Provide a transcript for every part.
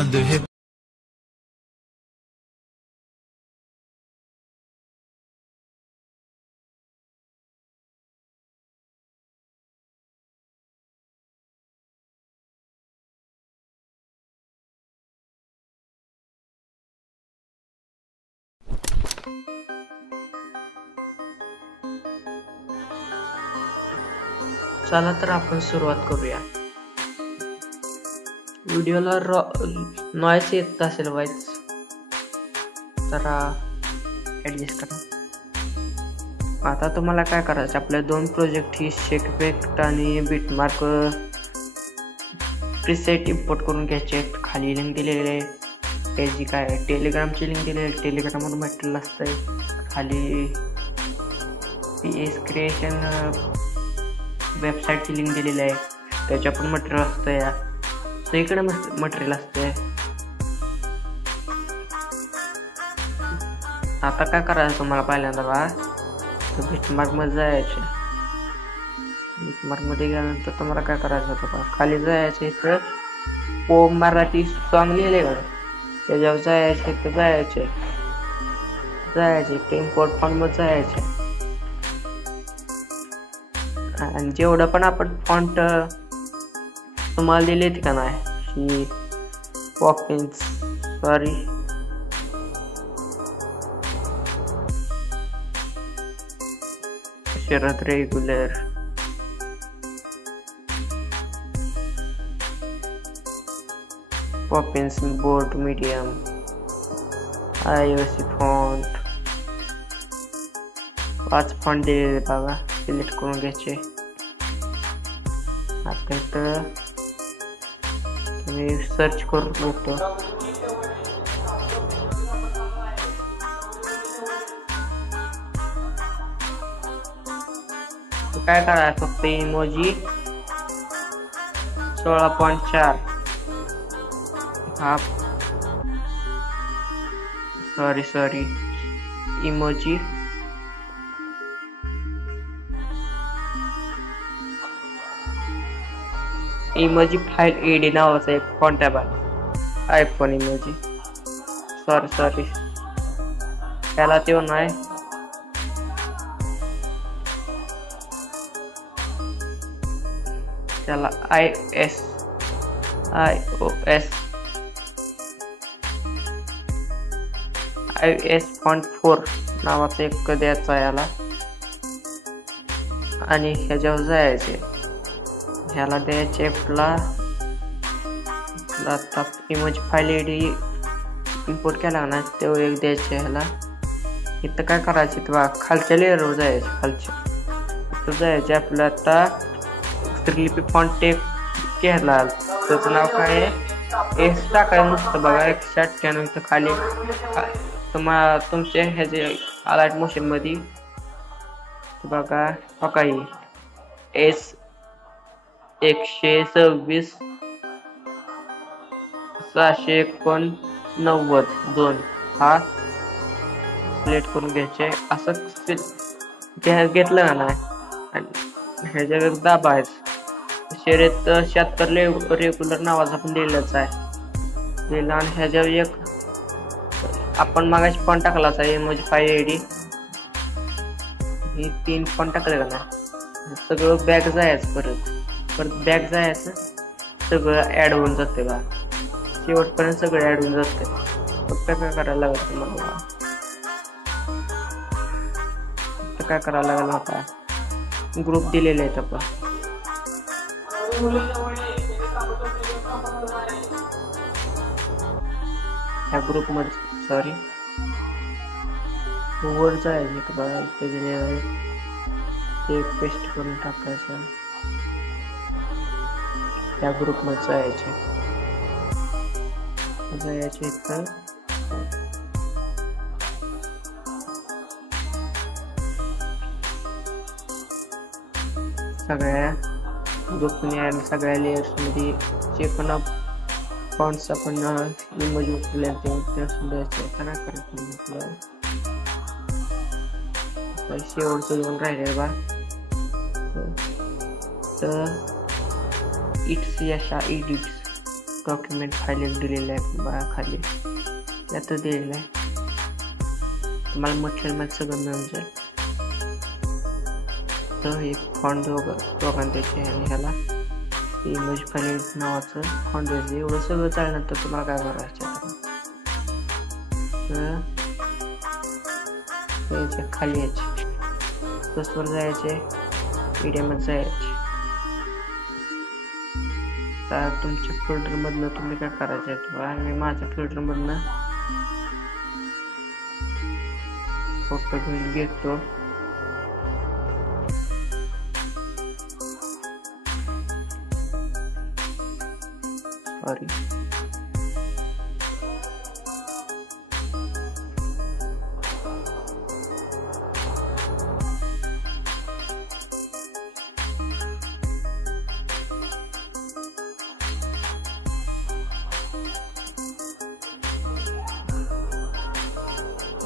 चांद है। चला तर आपण सुरुवात करूया। व्हिडिओला नॉइस येत असेल वाईज जरा ऍडजस्ट करा। आता तुम्हाला काय करायचं, आपले दोन प्रोजेक्ट ही शेक इफेक्ट आणि बिटमार्क प्रीसेट इम्पोर्ट करून घ्यायचे। खाली लिंक दिलेली आहे त्याची काय टेलिग्रामची लिंक दिलेली आहे, टेलिग्रामवर मटेरियल असतंय। खाली PS क्रिएशन वेबसाईटची लिंक दिलेली आहे, त्याच्या पण मटेरियल असतं। या सगळीकडे मटेरियल असते। आता काय करायचं तुम्हाला पहिल्यांदा बघा, बिटमार्क मध्ये जायचे। बिटमार्क मध्ये गेल्यानंतर तुम्हाला काय करायचं होतं, खाली जायचं, इथं ओम मराठी सॉन्ग लिहिले का त्याच्यावर जायचे, इथं जायचे इम्पोर्ट फॉन्ट मध्ये जायचे आणि जेवढं पण आपण फॉन्ट तुम्हाला दिले का नाही ही वॉकिंग्स sorry Sharad regular Poppins bold medium आयओसी फॉन्ट 5 फॉन्ट दिलेले बघा, सिलेक्ट करून घ्यायचे। आता इथं तुम्ही सर्च करू शकतो, काय करायचं फक्त इमोजी 16.4 हा सॉरी इमोजी फाईल एडी नावाचा एक फॉन्ट आहे बघा, आयफोन इमोजी सॉरी त्याला ते नाही, त्याला iOS फॉन्ट 4 नावाचा एक द्यायचा याला आणि ह्याच्यावर जायचे, ह्याला द्यायचे आपला आता इमेज फाईल एडी इम्पोर्ट केला ना तो एक द्यायचे ह्याला। इथं काय करायचे बघा, खालच्या लेअरवर जायचे, खालच्या जायचे आपलं आता स्त्रीलिपी फॉन्ट टेक घ्यायला, त्याचं नाव काय आहे एस टाकायचं नुसतं बघा 198। इथं खाली तुम्हाला तुमच्या ह्याचे अलाइट मोशन मध्ये बघा काही एस 126 689 2 हा सिलेक्ट करून घ्यायचे। असं घेतलं का नाही ह्याच्यावर दाबायचं, शर्यत 76 रेग्युलर नावाचा पण दिलेलाच आहे दिला आणि ह्याच्यावर एक आपण मागाशी फॉन्ट टाकलाच आहे इमोजी फाईल एडी, ही 3 फॉन्ट टाकले का नाही सगळं बॅक जायचं, परत बॅक जायचं, सगळं ऍड होऊन जाते बा, शेवटपर्यंत सगळं ऍड होऊन जाते। फक्त काय करायला लागेल तुम्हाला, काय करायला लागेल आता ग्रुप दिलेले आहेत आपण, ह्या ग्रुप मध्ये सॉरी वर जायचे बघा, इथे दिले आहे ते पेस्ट करून टाकायचं, त्या ग्रुप मध्ये जायचे इथं सगळ्या ग्रुपने आणि सगळ्या लेयर्स मध्ये जे पण फॉन्ट्स आपण इमोजी उचलले ते द्यायचे। काय करायचं शेवटचं येऊन राहिले बा, तर इट्स यशा एडिट्स डॉक्युमेंट फाईल एक दिलेली आहे बघा खाली, त्यात दिलेलं आहे. तुम्हाला मटेरियलमध्ये सगळं मिळून जाईल. तर एक फॉन्ट दोघांना द्यायचे आणि ह्याला इमेज फाईल नावाचं फॉन्ट द्यायचं. एवढं सगळं चालल्यानंतर तुम्हाला काय करायचं, तर खाली यायचे, प्लसवर जायचे, मीडियामध्ये जायचे. तर तुमच्या फोल्डरमधनं तुम्ही काय करायचं आहे, आणि माझ्या फोल्डरमधनं फोटो घेऊन घेतो. सॉरी,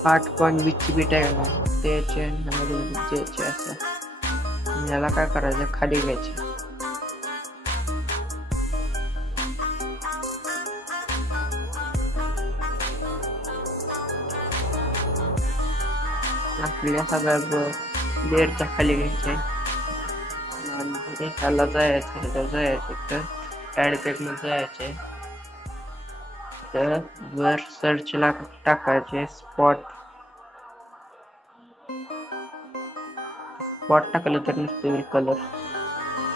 8.20 बीट आहे ना, त्याचे द्यायचे. असं याला काय करायचं, खाली घ्यायचे. आपल्या सगळ्या लेअरच्या खाली घ्यायचे आणि ह्याला जायचं, तर ऍड पॅक मध्ये जायचे. तर वर सर्चला टाकायचे स्पॉट टाकलं तर नुसतं कलर,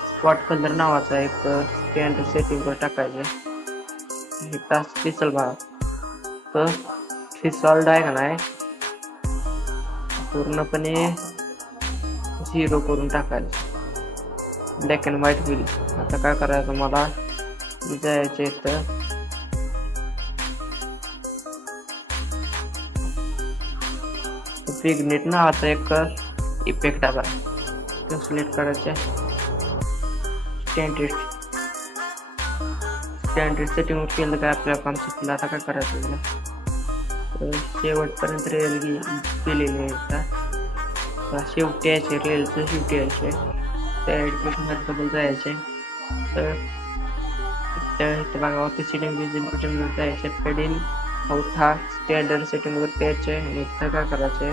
स्पॉट कलर नावाचा एक स्टँडर्ड सेटिंग वर टाकायचे. हे टास्क दिसल बघा, तर फिसॉल्ड आहे का नाही पूर्णपणे 0 करून टाकायचं, ब्लॅक अँड व्हाईट होईल. आता काय करायचं, मला जायचे तर पिगनेट नावाचा एक इफेक्ट आला, तो सिलेक्ट करायचा. स्टँडर्ड सेटिंग केलं काय आपल्याला काम शिकलं. आता काय करायचं, शेवटपर्यंत रेल केलेली आहे. शेवटी यायचे, रेलचं शेवटी यायचे, त्या एडिटमध्ये बदल जायचे. तर इथं बघा ऑफिस सेटिंग बटन जायचे, फेडिंग आउट हा स्टँडर्ड सेटिंग वर द्यायचे. आणि इथं काय करायचे,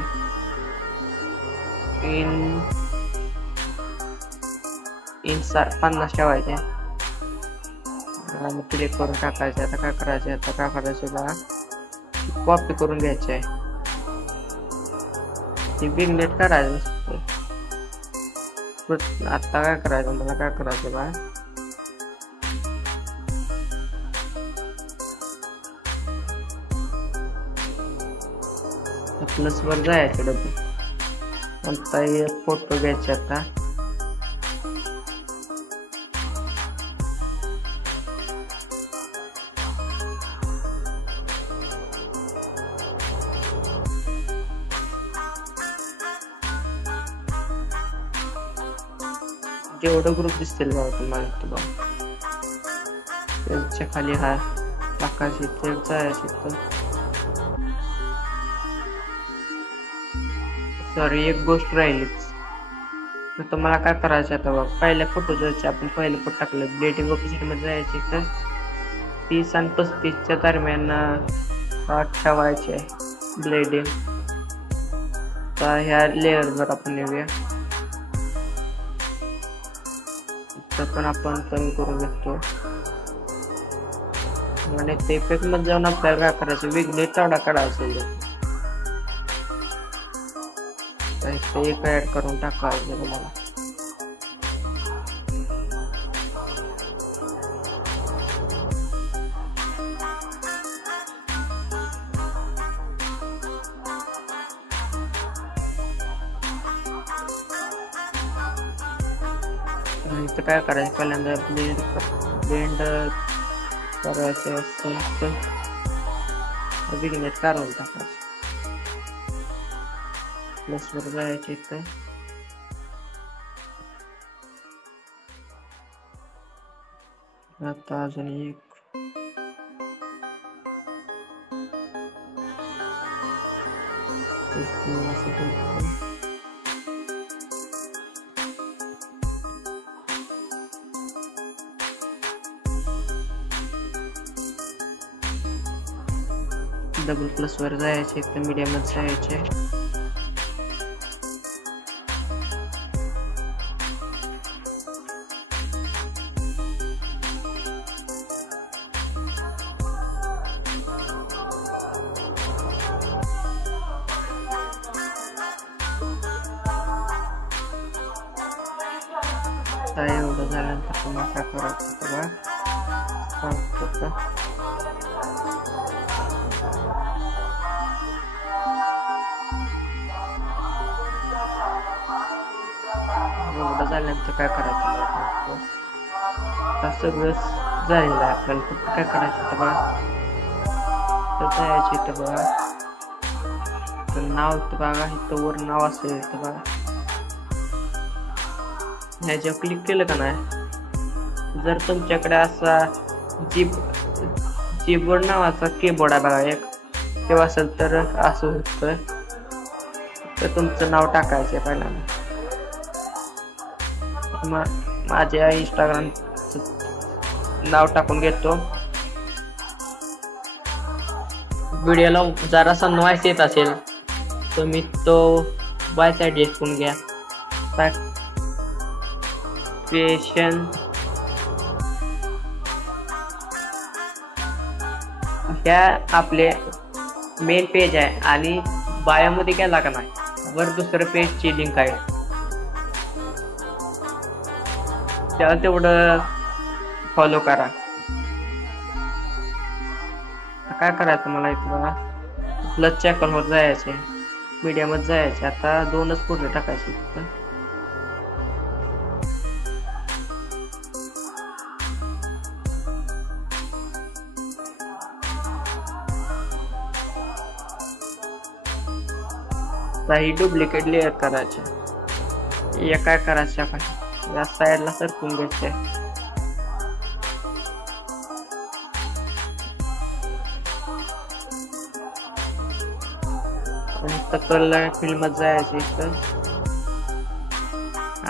इन 50 ठेवायचे आणि क्लिक करून टाकायचे. आता काय करायचं बघा, कॉपी करून घ्यायचे आहे, ती बिगनेट करायचं. आता काय करायचं, मला काय करायचं बा, प्लस वर जायचं डबल. आता हे फोटो घ्यायचे. आता जेवढं ग्रुप दिसतील बघा तुम्हाला, त्याच्या खाली हा टाकायची, ते जायचे. सॉरी, एक गोष्ट राहिलीच. तुम्हाला काय करायचं आता बघ, पहिल्या फोटो जायचे, आपण पहिलं फोटो टाकलं, ब्लेडिंग ऑपोजिट मध्ये जायचे. तर 30 आणि 35च्या दरम्यान ठेवायचे ब्लेडिंग. तर ह्या लेअर वर आपण येऊया, तर पण आपण कमी करून घेतो. आणि ते इफेक्ट मध्ये जाऊन आपल्याला काय करायचं, विग्नेट तेवढा काढायचं. एक ऍड करून टाकायचं तुम्हाला. इथं काय करायचं, पहिल्यांदा ब्लेंड करायचं असं, विग्नेट काढून टाकायचं. प्लस वर जायचे. इथं आता अजून एक डबल प्लस वर जायचे, तर मीडियमच जायचे. एवढं झाल्यानंतर तुम्हाला काय करायचं तेव्हा सांगतो का. एवढं झाल्यानंतर काय करायचं सांगतो. आता सगळं झालेलं आहे, आपल्याला फक्त काय करायचं तेव्हा तर जायचे तेव्हा तर नाव तर बघा इथं वर नाव असेल तेव्हा ह्याच्यावर क्लिक केलं का नाही. जर तुमच्याकडे असा जीबोर्ड नावाचा कीबोर्ड आहे बघा एक तेव्हा असेल तर असं होतं. तर तुमचं नाव टाकायचं पहिल्यांदा. माझ्या इंस्टाग्रामचं नाव टाकून घेतो. व्हिडिओला जरासा नॉईस येत असेल तुम्ही तो बाय साईड ऐकून घ्या. क्रिएशन ह्या आपले मेन पेज आहे आणि बायोमध्ये गेला का नाही वर दुसरं पेजची लिंक आहे, त्याला तेवढं फॉलो करा. काय करायचं मला इथं बघा प्लसच्या आयकॉनवर जायचे, मीडियमच जायचे. आता 2च फोटो टाकायचे तिथं. ही डुप्लिकेट लेअर करायचे. या काय करायचे आपण या साईडला सरकून घ्यायचे. आणि कलर फिल्म जायचे इथं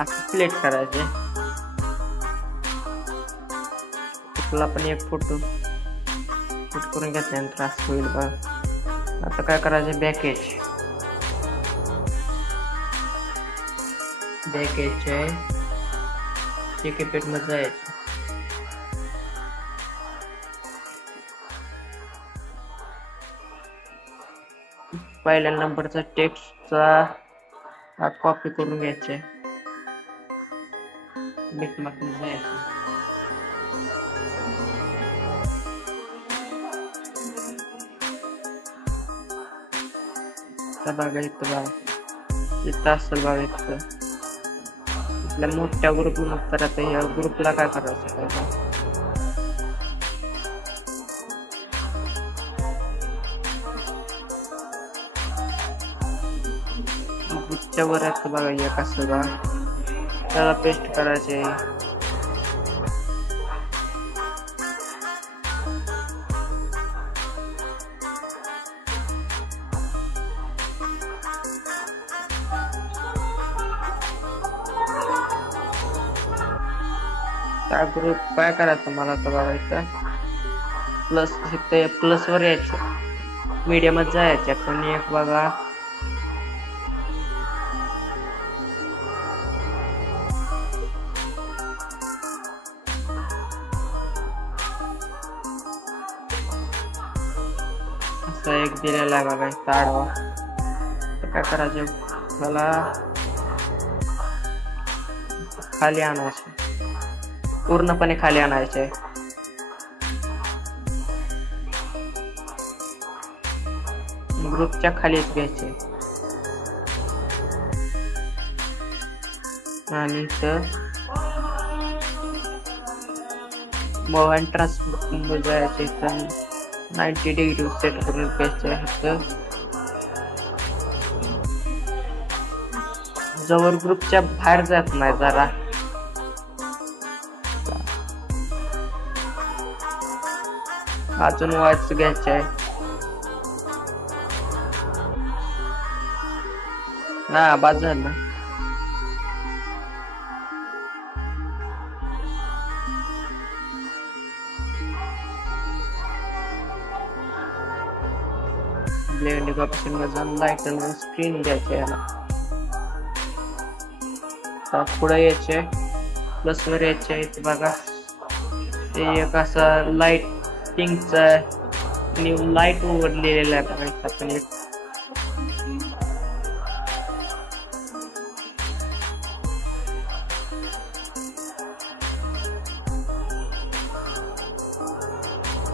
असं सिलेक्ट करायचे. तुला पण एक फोटो शूट करून घेतल्यानंतर असं होईल बघ. आता काय करायचं बॅकेजचे पेट मध्ये जायचं. पहिल्या नंबरचा टेक्स्टचा कॉपी करून घ्यायचे. बिटमार्क मध्ये जायचं. बघा इथं असेल बघा इथं आपल्या मोठ्या ग्रुपला. तर आता ह्या ग्रुपला काय करायचं ग्रुपच्या वर असतं बघा एक असं बघा त्याला पेस्ट करायचे. ग्रुप काय करायचं मला तर बघायचं प्लस वर यायचं, मीडियमच जायचं. पण एक बघा असा एक दिलेला आहे बघा इथं आडवा. तर काय करायचं मला खाली आणायचं, पूर्णपणे खाली आणायचे. ग्रुपच्या खालीच घ्यायचे आणि इथं मोहन ट्रान्सफर जायचे. इथं 90 डिग्री सेट करून घ्यायचे. इथं जवळ ग्रुपच्या बाहेर जात नाही जरा अजून वाच घ्यायचे आहे. हा बाद झालं. ब्लेंडिंग ऑप्शन मध्ये जाऊन लाईट आणि स्क्रीन द्यायचे याला. पुढे यायचे प्लस वर यायचे इथे बघा ते एक असा लाइटिंगचा न्यू लाईट वर लिहिलेला आहे बघा. आपण एक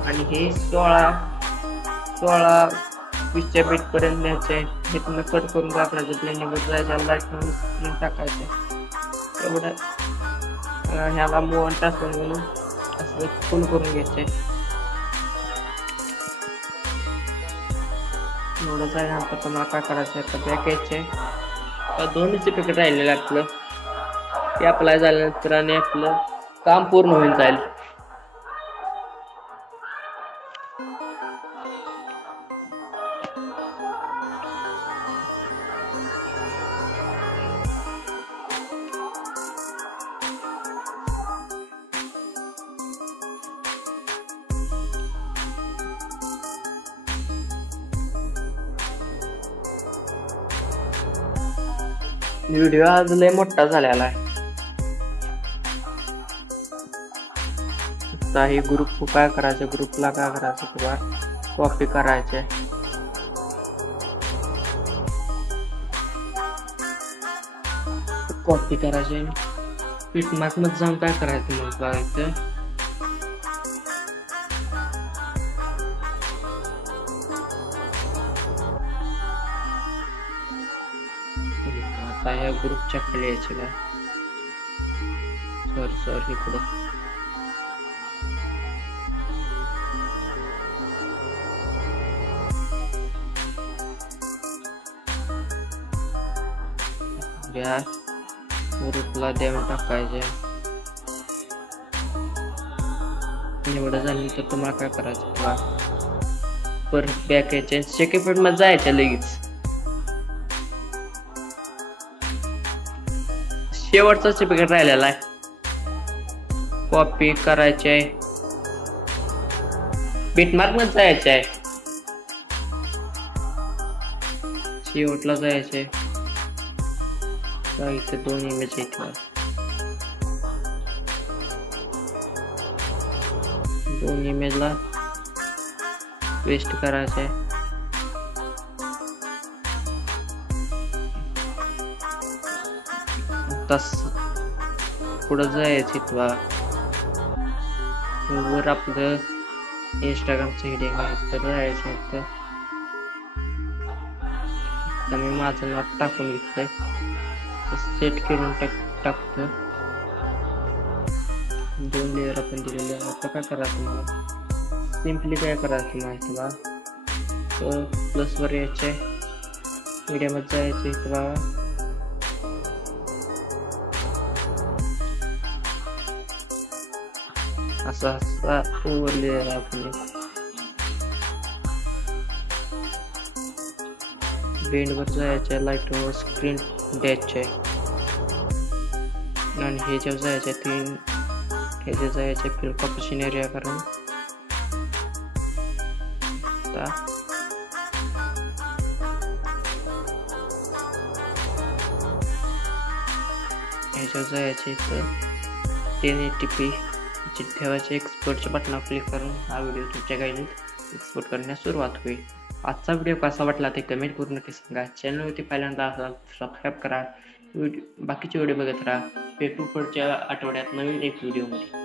आणि हे 16-20 बीट पर्यंत न्यायचे. हे तुम्ही कट करून टाकायचं ब्लेंडिंग जायचं लाईट म्हणून स्क्रीन टाकायचे एवढं. ह्याला मोहन टाकून म्हणून असं फुल करून घ्यायचे. एवढं झाल्यानंतर तुम्हाला काय करायचं आहे तर बॅक यायचे. दोन्हीच पिकेट राहिलेलं आपलं ते अप्लाय झाल्यानंतर आणि आपलं काम पूर्ण होऊन जाईल. व्हिडिओ आज लय मोठा झालेला आहे. आता हे ग्रुप काय करायचं ग्रुपला काय करायचं किंवा कॉपी करायचे. कॉपी करायचे बिटमार्क मध्ये जाऊन काय करायचं मग बघायचं. आता या ग्रुपच्या खाली यायचे का सॉरी इकडं या ग्रुपला देऊन टाकायचे. एवढं झाल्यानंतर तुम्हाला काय करायचं परत बॅक यायचे सेकंड मध्ये जायचं लगेच. शेवटचा सर्टिफिकेट राहिलेला आहे कॉपी करायचे बिटमार्क मध्ये जायचे आहे. शेवटला जायचे इथे 2 इमेज आहेत. 2 इमेजला पेस्ट करायचे. पुढे जायचं वर आपलं इंस्टाग्रामचं हेडिंग आहे तर जायचं. तर मी माझं नाव टाकून घेतलंय सेट करून टाकतो. 2 लेअर आपण दिलेले. आता काय करायचं मला सिम्पली काय करायचं माहिती बा तर प्लस वर यायचे मीडियामध्ये जायचे इथं असा ओव्हर लेअर आपले बेंड वर जायचे लाईट वर स्क्रीन द्यायचे आणि हे जे जायचे 3 हे जे जायचे फिल कॉम्पोजिशन एरिया करून ह्याच्या जायचे तर 1080p ठेवायचे. एक्सपोर्टच्या बटनावर क्लिक करून हा व्हिडिओ तुमच्या गाडीत एक्सपोर्ट करण्यास सुरुवात होईल. आजचा व्हिडिओ कसा वाटला ते कमेंट करून नक्की सांगा. चॅनलवरती पहिल्यांदा असाल सबस्क्राईब करा. बाकीचे व्हिडिओ बघत राहा. भेटू पुढच्या आठवड्यात नवीन एक व्हिडिओमध्ये.